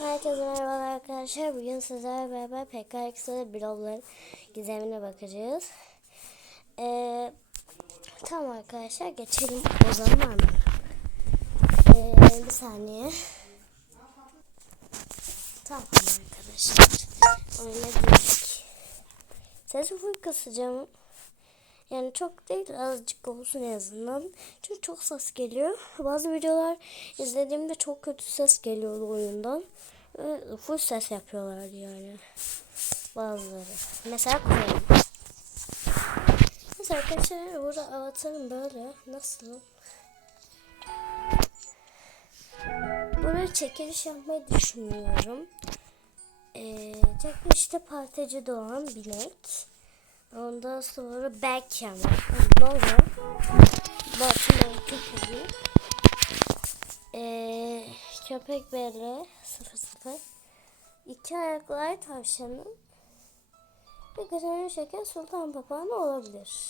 Herkese merhaba arkadaşlar. Bugün sizlerle beraber PKX'de blogların gizemine bakacağız. Ee, tamam arkadaşlar geçelim. O zaman? Ee, bir saniye. Tamam arkadaşlar. Oyuna girdik. Sesi full kısacağım. Yani çok değil azıcık olsun en azından. Çünkü çok ses geliyor. Bazı videolar izlediğimde çok kötü ses geliyordu oyundan. Ve full ses yapıyorlar yani. Bazıları. Mesela koyayım. Mesela arkadaşlar burada avatarım böyle. Nasıl? Buraya çekiliş yapmayı düşünüyorum. Ee, çekilişte partici Doğan Binek. Ondan sonra Beckham. Ne oluyor? Batman köpeği. Ee, köpek belli. Sıfır sıfır. İki ayaklı ay tavşanı. Ve granül şeker sultan papağanı olabilir.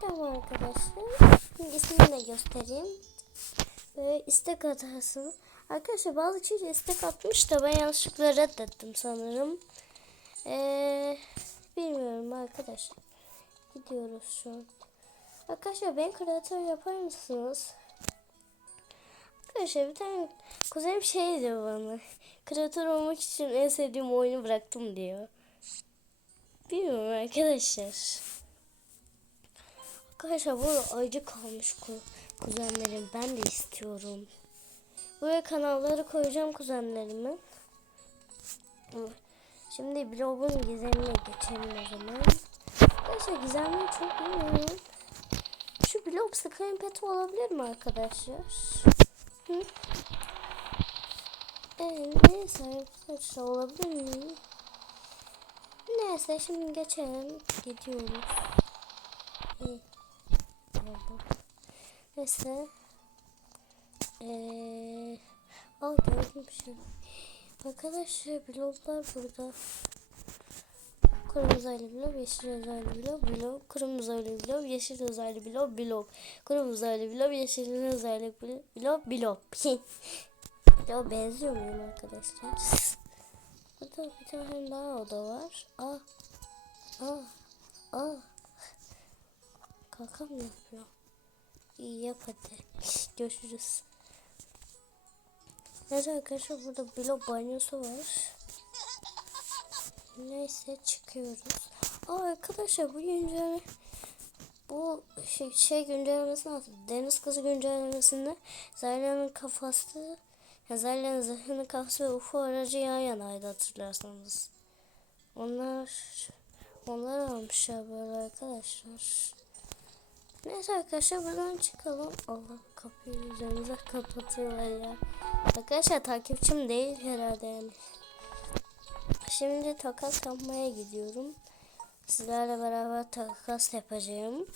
Tamam arkadaşlar. İsmini de göstereyim. Böyle istek atarsın. Arkadaşlar bazı kişi istek atmış da ben yanlışlıkla reddettim sanırım. Eee Bilmiyorum arkadaşlar. Gidiyoruz şu an. Arkadaşlar ben kreatör yapar mısınız? Arkadaşlar bir tane kuzenim şey diyor bana. Kreatör olmak için en sevdiğim oyunu bıraktım diyor. Bilmiyorum arkadaşlar. Arkadaşlar burada acı kalmış kuzenlerim. Ben de istiyorum. Buraya kanalları koyacağım kuzenlerimin. Şimdi blogun gizemine geçelim o zaman. Arkadaşlar gizemini çok bilmiyorum. Şu blog screen pet olabilir mi arkadaşlar? Hı? Ee, neyse arkadaşlar olabilir mi? Neyse şimdi geçelim. Gidiyoruz. İyi. Neyse. Eee... Aa gördüm şey. Arkadaşlar bloklar burada. Kırmızı aylı blok, yeşil uzaylı blok, blok, kırmızı aylı blok, yeşil uzaylı blok, blok, kırmızı aylı blok, yeşil uzaylı blok, blok. ya benziyor muyum arkadaşlar? Burada bir tane daha oda var. Ah, ah, ah. Kalkan mı yapıyor? İyi yap hadi. Görüşürüz. Evet arkadaşlar burada blok banyosu var. Neyse çıkıyoruz. Aa arkadaşlar bu güncel bu şey, şey güncellemesini attı. Deniz kızı güncellemesinde Zayla'nın kafası yani Zayla'nın zırhının kafası ve UFO aracı yan yanaydı hatırlarsanız. Onlar onlar almışlar böyle arkadaşlar. Neyse arkadaşlar buradan çıkalım. Allah kapıyı üzerimize kapatıyorlar ya. Arkadaşlar takipçim değil herhalde yani. Şimdi takas yapmaya gidiyorum. Sizlerle beraber takas yapacağım.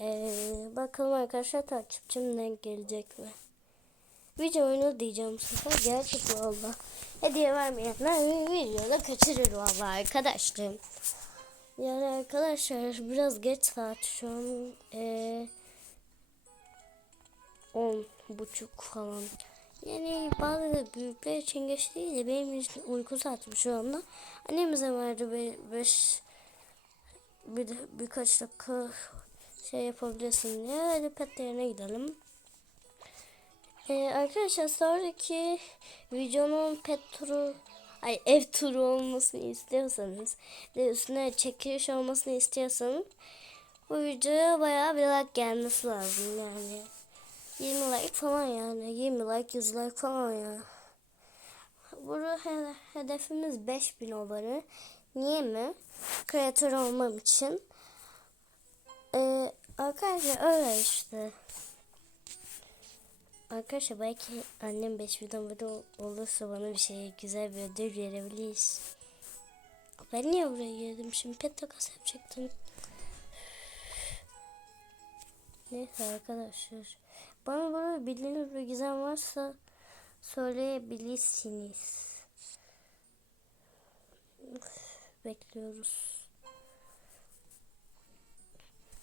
Ee, bakalım arkadaşlar takipçim ne gelecek mi? Video oyunu diyeceğim bu sefer. Gerçek valla. Hediye vermeyenler videoda kaçırır valla arkadaşlar. Yani arkadaşlar biraz geç saat şu an. Ee, on buçuk falan. Yani bazı büyükler için geç değil de benim için uyku saatim şu anda. Annemize verdi beş bir, birkaç dakika şey yapabilirsin diye. Hadi petlerine gidelim. Ee, arkadaşlar sonraki videonun pet turu ay ev turu olmasını istiyorsanız ve üstüne çekiliş olmasını istiyorsanız bu videoya bayağı bir like gelmesi lazım yani. 20 like falan yani. 20 like 100 like falan ya. Burada hedefimiz 5000 oları. Niye mi? Kreatör olmam için. Ee, arkadaşlar öyle işte. Arkadaşlar belki annem 5000 abone olursa bana bir şey güzel bir ödül verebilir. Ben niye buraya girdim? Şimdi pet takas yapacaktım. Neyse arkadaşlar. Bana böyle bildiğiniz bir gizem varsa söyleyebilirsiniz. Bekliyoruz.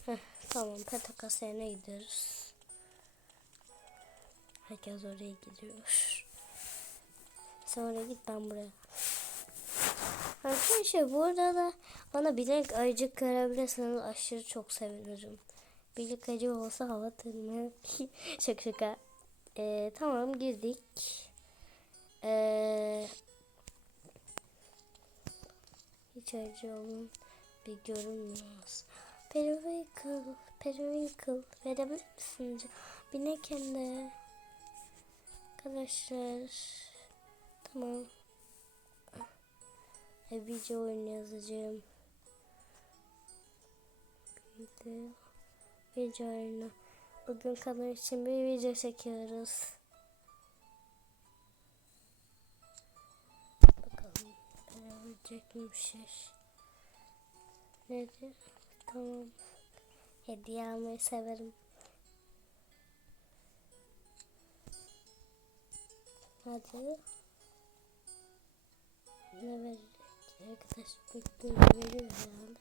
Heh, tamam petakas gidiyoruz. Herkes oraya gidiyor. Sonra git ben buraya. Arkadaşlar burada da bana bilek ayıcık görebilirseniz aşırı çok sevinirim. Bilek ayıcık olsa hava tırmı. şaka şaka. Ee, tamam girdik. Ee, hiç acı olun bir görünmez. Periwinkle, Periwinkle verebilir misin? Binek hem de. Arkadaşlar. Tamam. E, video oyunu yazacağım. Video, video. Bugün kanal için bir video çekiyoruz. Bakalım verebilecek mi bir şey? Nedir? Tamam. Hediye almayı severim. Hadi. Ne verecek? Arkadaş bekliyor veriyor herhalde.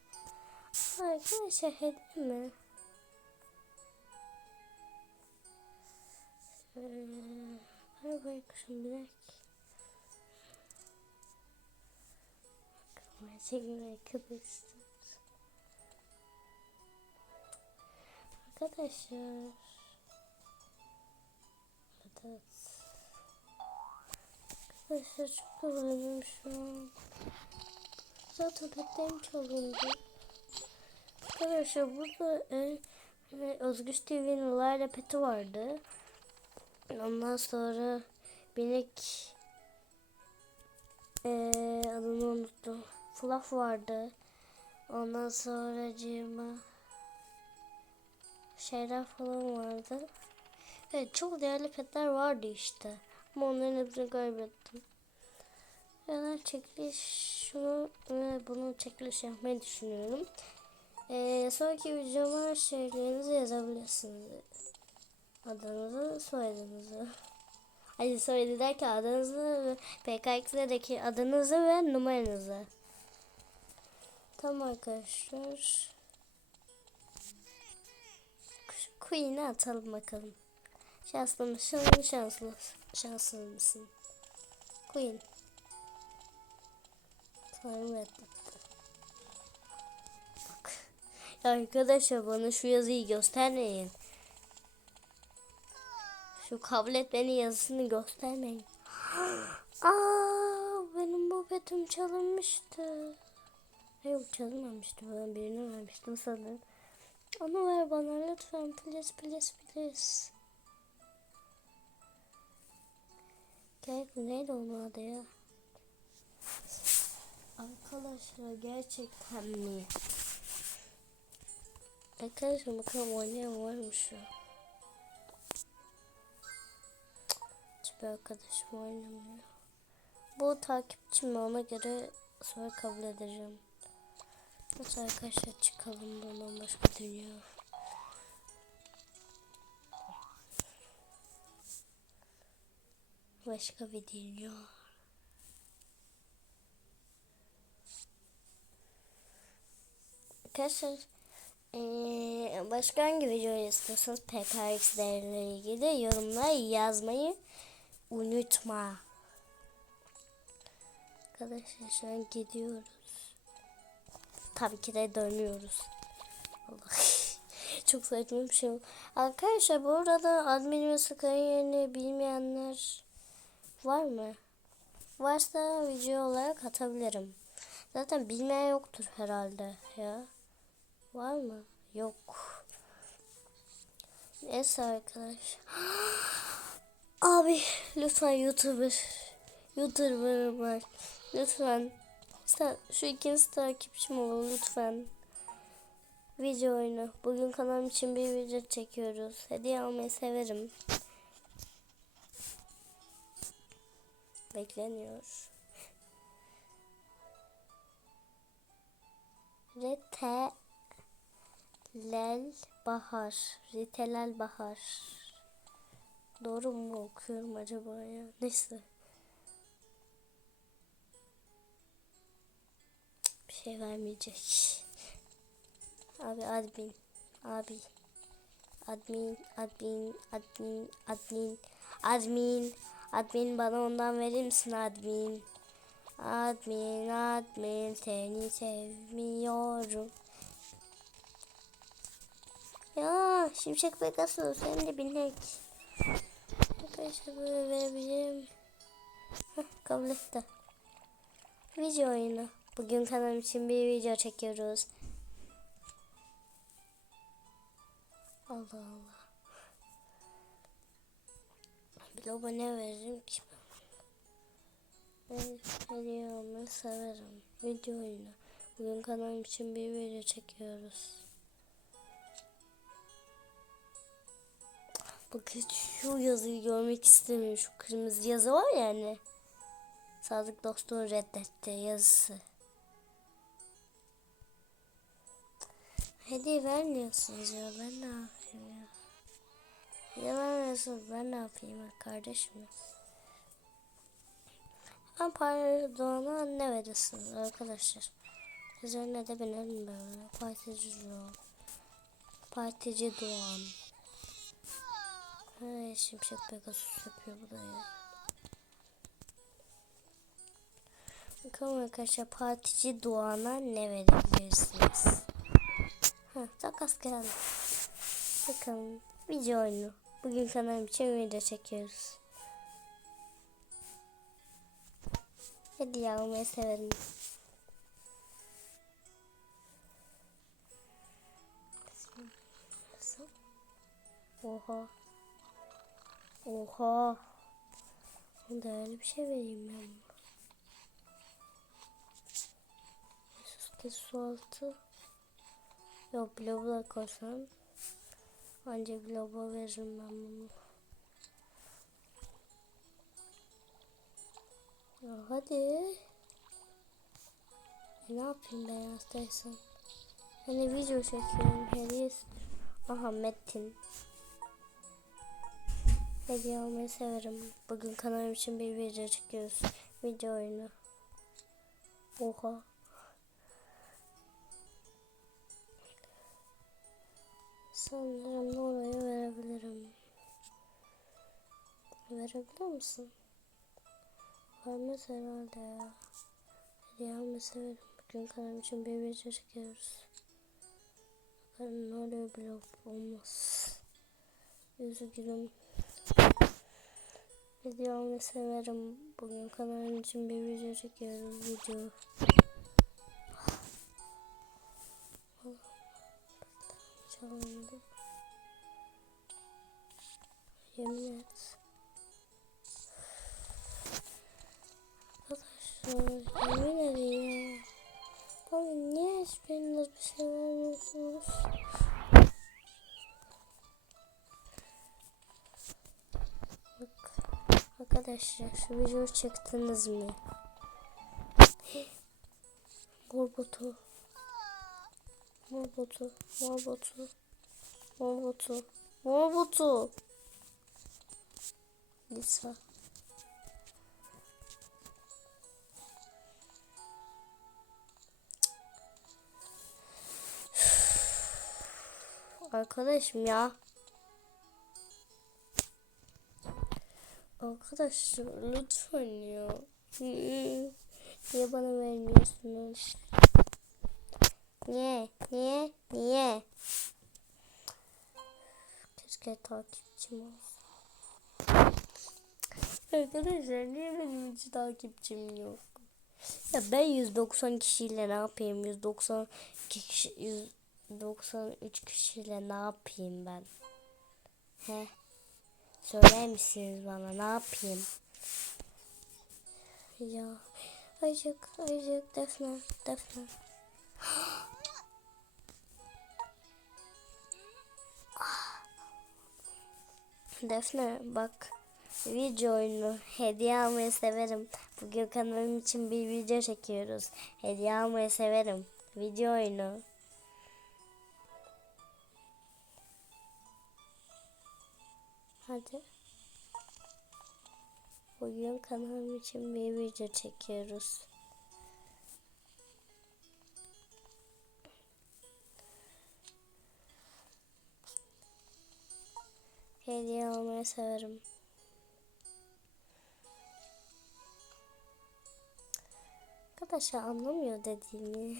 Arkadaşlar hediye mi? Şöyle. Para bırakışım bilek. Gerçekten arkadaşlar. Arkadaşlar. Evet. Arkadaşlar çok yorgunum şu an. Zaten petlerim çalındı. Arkadaşlar burada e, e, Özgüç TV'nin Layla peti vardı. Ondan sonra Binek e, adını unuttum. Fluff vardı. Ondan sonra cima şeyler falan vardı. Evet çok değerli petler vardı işte. Ama onların hepsini kaybettim. Yani çekiliş şunu ve bunu çekiliş yapmayı düşünüyorum. Ee, sonraki videoma şeylerinizi yazabilirsiniz. Adınızı, soyadınızı. Hadi soyadı derken adınızı ve PKX'deki adınızı ve numaranızı. Tamam arkadaşlar. Şu Queen'i atalım bakalım. Şanslı mısın? Şanslı. Şanslı mısın? Queen. Sanırım reddetti. Bak. Ya arkadaşlar bana şu yazıyı göstermeyin. Şu kabul et beni yazısını göstermeyin. Aa, benim bu petim çalınmıştı. Yok çalınmamıştı. Ben birine vermiştim sanırım. Onu ver bana lütfen. Please please please. Gel neydi onun adı ya? Arkadaşlar gerçekten mi? Arkadaşlar bakalım oynayan var mı şu? Hiçbir arkadaşım oynamıyor. Bu takipçim ona göre sonra kabul edeceğim. Nasıl arkadaşlar çıkalım bundan başka dünya. Başka bir dünya. Arkadaşlar ee, başka hangi video istiyorsanız PKX değerleriyle ilgili yorumlara yazmayı unutma. Arkadaşlar şu an gidiyoruz. Tabii ki de dönüyoruz. Allah. Çok saçma bir şey. Arkadaşlar bu arada admin ve Sky'ın yerini bilmeyenler var mı? Varsa video olarak atabilirim. Zaten bilmeyen yoktur herhalde ya. Var mı? Yok. Neyse arkadaş. Abi lütfen YouTuber. YouTuber var. Lütfen. Sen, şu ikinci takipçim olun lütfen. Video oyunu. Bugün kanalım için bir video çekiyoruz. Hediye almayı severim. Bekleniyor. Rete Lel Bahar. Ritelel Bahar. Doğru mu okuyorum acaba ya? Neyse. Bir şey vermeyecek. Abi admin. Abi. Admin, admin, admin, admin, admin, Admin bana ondan verir misin admin? Admin admin seni sevmiyorum. Ya Şimşek Pegasus sen de binek. Arkadaşlar böyle verebilirim. Heh, kabul etti. Video oyunu. Bugün kanalım için bir video çekiyoruz. Allah Allah. Bir loba ne veririm ki ben? Videomu severim. Video oyunu. Bugün kanalım için bir video çekiyoruz. Bakın şu yazıyı görmek istemiyorum. Şu kırmızı yazı var ya hani. Sadık dostluğu reddetti yazısı. Hediye vermiyorsunuz ya ben ne yapayım ya. Hediye vermiyorsunuz ben ne yapayım ya kardeşim. Ben Pardon'a ne verirsiniz arkadaşlar. Üzerine de binelim böyle. Partici Doğan. Partici Doğan. Hey, şimşek Pegasus yapıyor bu da. Bakalım arkadaşlar partici Doğan'a ne verebilirsiniz? Heh, takas geldi. Bakalım video oyunu. Bugün kanalım için video çekiyoruz. Hediye almayı severim. Oha. Oha. Ben de öyle bir şey vereyim ben. Üstte su altı. Yok blobu da koysam. Anca blobu veririm ben bunu. Ya hadi. E, ne yapayım ben hastaysam? Hani video çekiyorum. Hediye Aha Metin. Hediye almayı severim. Bugün kanalım için bir video çekiyoruz. Video oyunu. Oha. Sanırım orayı verebilirim. Verebilir misin? Vermez herhalde ya. Hediye almayı severim. Bugün kanalım için bir video çekiyoruz. Bakalım ne oluyor bile olmaz. Üzgünüm. Video almayı severim. Bugün kanalım için bir video çekiyoruz. Video. Çalındı. Yemin et. Arkadaşlar yemin ederim ya. Bana niye hiçbiriniz bir şey vermiyorsunuz? Arkadaşlar şu video çektiniz mi? Mor botu. Mor botu. Mor botu. Mor botu. Mor botu. Lisa. Arkadaşım ya. Arkadaşlar lütfen ya. Niye bana vermiyorsunuz? Niye? Niye? Niye? Keşke takipçim olsun. Arkadaşlar niye benim hiç takipçim yok? Ya ben 190 kişiyle ne yapayım? 192 kişi 193 kişiyle ne yapayım ben? He? Söyler misiniz bana ne yapayım? Ya ayıcık ayıcık defne defne. Defne bak video oyunu hediye almayı severim. Bugün kanalım için bir video çekiyoruz. Hediye almayı severim. Video oyunu. Hadi. Bugün kanalım için bir video çekiyoruz. Hediye almayı severim. Arkadaşlar anlamıyor dediğimi.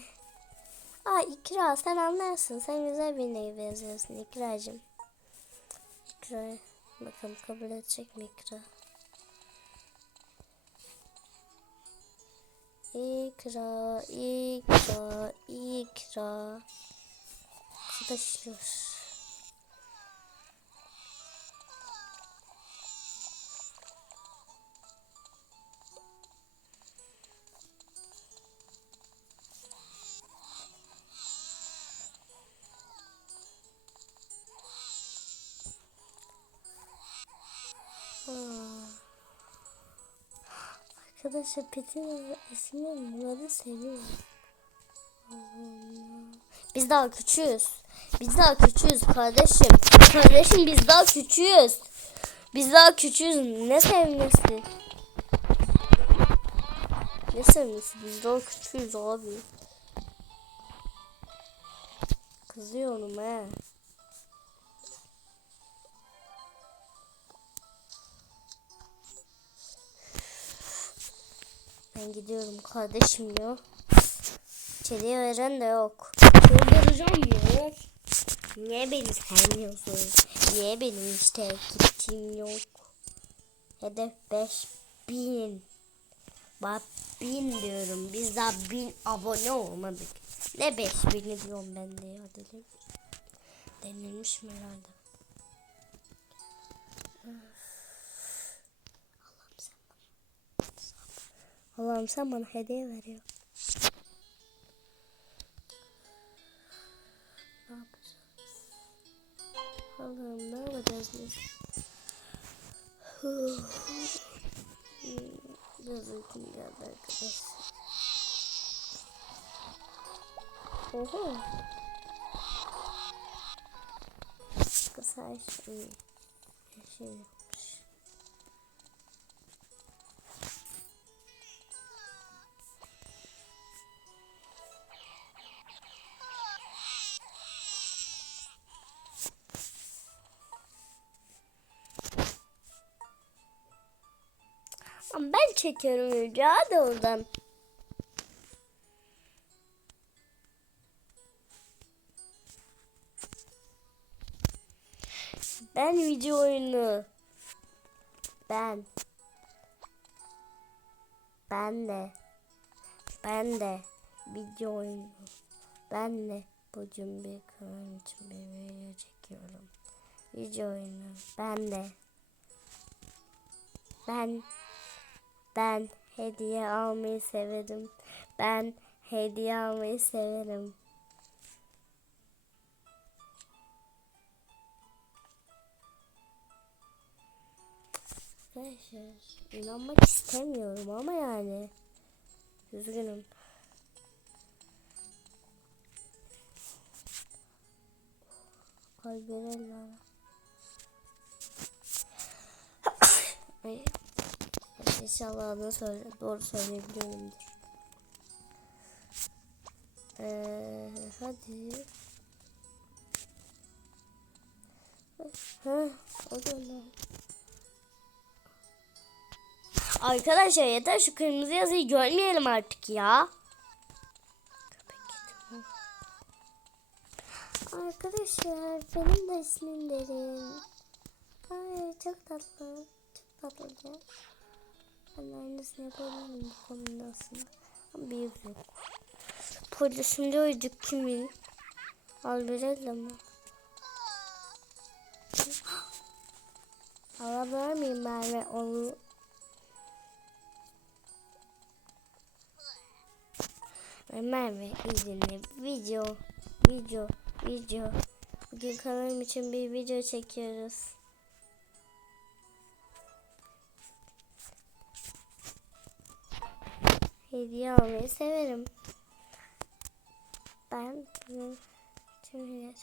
Aa İkra sen anlarsın. Sen güzel bir birine benziyorsun İkracığım. İkra bakalım kabul edecek mi İkra? İkra, ikra, ikra. Arkadaşlar. Arkadaşlar Petin ismi Murat'ı seviyorum. Biz daha küçüğüz. Biz daha küçüğüz kardeşim. Kardeşim biz daha küçüğüz. Biz daha küçüğüz. Ne sevmesi? Ne sevmesi? Biz daha küçüğüz abi. Kızıyorum he. Ben gidiyorum kardeşim ya. İçeriye veren de yok. Çıldıracağım ya. Niye beni sevmiyorsun? Niye benim işte gittiğim yok? Hedef 5000. Bak 1000 diyorum. Biz daha 1000 abone olmadık. Ne 5000'i diyorum ben de ya dedim. Denilmiş mi herhalde? Allah'ım sen bana hediye veriyor. Ne yapacağız? Allah'ım ne yapacağız biz? Biraz uykum geldi arkadaşlar. Oho. Kısa şey. Şey çekiyorum önce hadi oradan. Ben video oyunu. Ben. Ben de. Ben de. Video oyunu. Ben de. Bugün bir kanal için bir video çekiyorum. Video oyunu. Ben de. Ben ben hediye almayı severim. Ben hediye almayı severim. Arkadaşlar inanmak istemiyorum ama yani. Üzgünüm. Alberella. Ay. İnşallah adını söyle, doğru söyleyebiliyorumdur. Ee, hadi. Ha, o ne? Arkadaşlar yeter şu kırmızı yazıyı görmeyelim artık ya. Arkadaşlar benim de ismim Derin. Ay çok tatlı. Çok tatlıca. Ben de aynısını yapabilirim bu konuda aslında. Ama bir yok. Polisimde oydu kimin? Alberella mı? Alabilir miyim Merve onu? Merve izinli video video video bugün kanalım için bir video çekiyoruz. Hediye almayı severim. Ben bunu tüm hediye.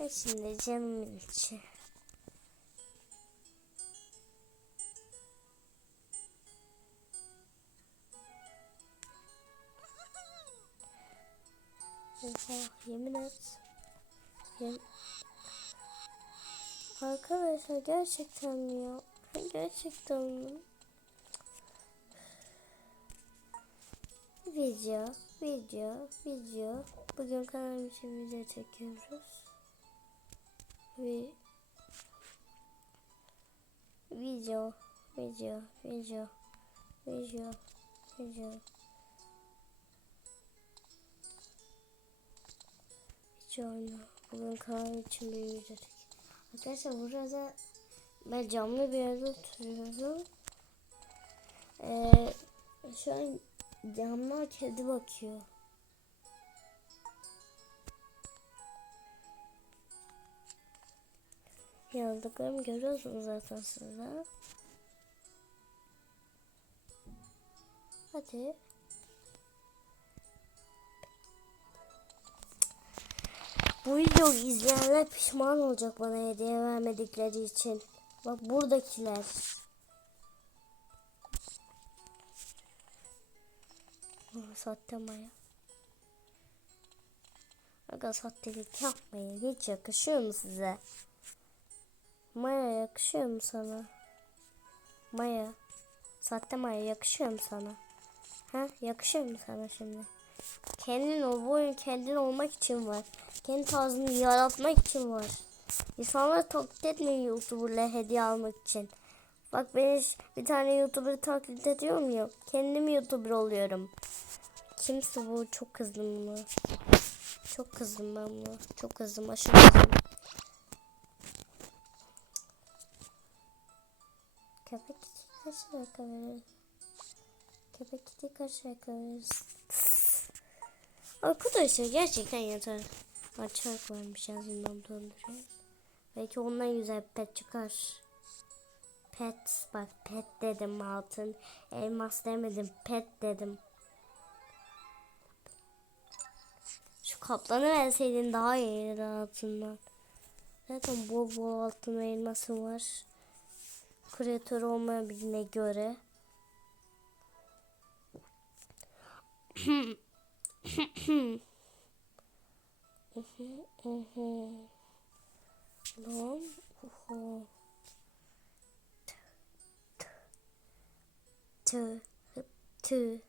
Ve şimdi canımın içi. Oha yemin et. Yem Arkadaşlar gerçekten ya? gerçekten? Video, video, video. Bugün kanal için video çekiyoruz. Ve video, video, video, video, video. Video. Bugün kanal için bir video çekiyoruz. Arkadaşlar burada ben camlı bir yerde oturuyorum. Ee, şu an camdan kedi bakıyor. Yazdıklarımı görüyorsunuz zaten sizler. Hadi. Bu videoyu izleyenler pişman olacak bana hediye vermedikleri için. Bak buradakiler. Sahte maya. Aga sahtelik yapmayın. Hiç yakışıyor mu size? Maya yakışıyor mu sana? Maya. Sahte Maya yakışıyor mu sana? Ha? Yakışıyor mu sana şimdi? Kendin ol. Bu oyun kendin olmak için var. Kendi tarzını yaratmak için var. İnsanları taklit etmeyin YouTuber'la hediye almak için. Bak ben bir tane YouTuber'ı taklit ediyorum ya. Kendim YouTuber oluyorum. Kimse bu? Çok kızdım buna. Çok kızdım ben buna. Çok kızdım. Aşırı kızdım. Köpek kaç dakika verir? Köpek kiti kaç dakika verir? Arkadaşlar gerçekten yeter. Açak varmış yazından donduruyor. Belki ondan güzel pet çıkar. Pet bak pet dedim altın. Elmas demedim pet dedim. Şu kaplanı verseydin daha iyiydi altından. Zaten bol bol altın elması var. Kreatör olmayan birine göre. Oho. Tı. Tı.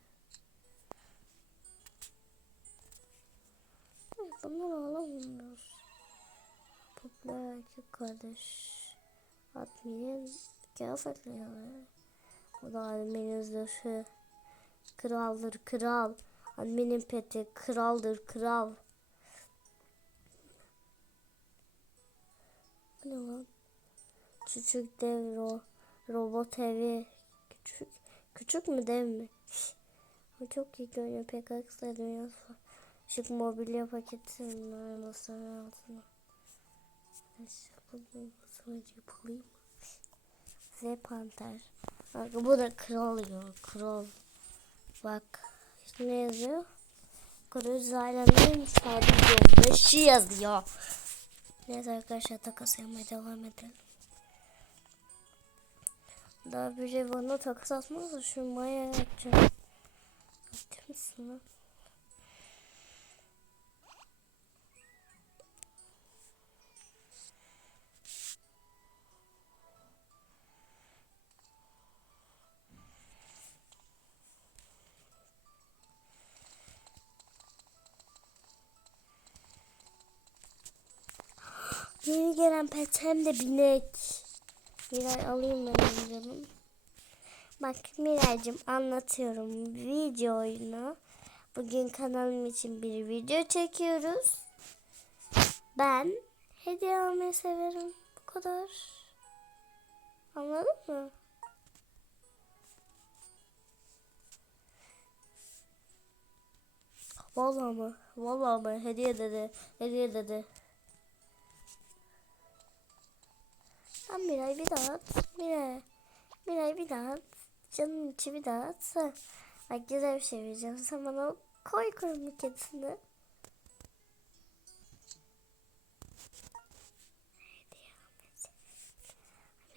Bunları alamıyoruz. Popüler erkek kardeş. Admin'in kıyafetleri. O da admin'in zırhı. Kraldır kral. Admin'in peti kraldır kral. Ne lan? Küçük dev ro robot evi. Küçük, küçük mü dev mi? Çok iyi görünüyor. Aksla dünyası. Şık mobilya paketi. Masaların altına. Yapalım. Yapayım. Ve panter. Bak bu da kral ya. Kral. Bak. Ne yazıyor? Kruz ailenin sadece beşi yazıyor. Neyse arkadaşlar takas yapmaya devam edelim. Daha bir şey bana takas atmazsa şu maya yapacağım. Misin lan? Yeni gelen pet hem de binek. Miray alayım ben canım. Bak Miray'cığım anlatıyorum video oyunu. Bugün kanalım için bir video çekiyoruz. Ben hediye almayı severim. Bu kadar. Anladın mı? Vallahi mı? Vallahi mı? Hediye dedi. Hediye dedi. Sen Miray bir daha at. Miray. Miray bir daha at. Canım içi bir daha at. Bak güzel bir şey vereceğim. Sen bana koy kurumu kedisini.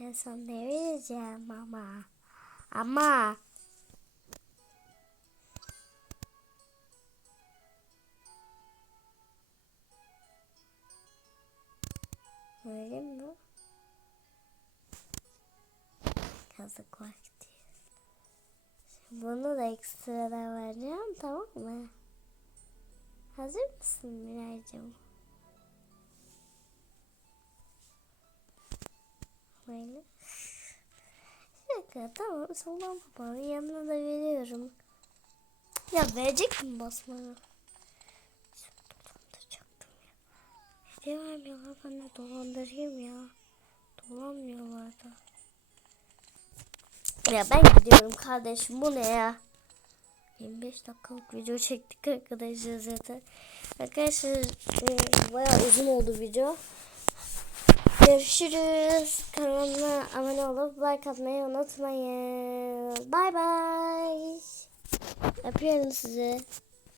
Ben sana ne vereceğim ama. Ama. Öyle mi? Kazık vakti. Bunu da ekstradan vereceğim tamam mı? Hazır mısın Miraycığım? Böyle. Dakika tamam soldan baba yanına da veriyorum. Ya verecek mi basmanı? Dolandıracaktım ya. Ben de dolandırayım ya. Dolanmıyorlar da. Ya ben gidiyorum kardeşim bu ne ya? 25 dakikalık video çektik arkadaşlar zaten. Arkadaşlar e, bayağı uzun oldu video. Görüşürüz. Kanalıma abone olup like atmayı unutmayın. Bay bay. Öpüyorum sizi.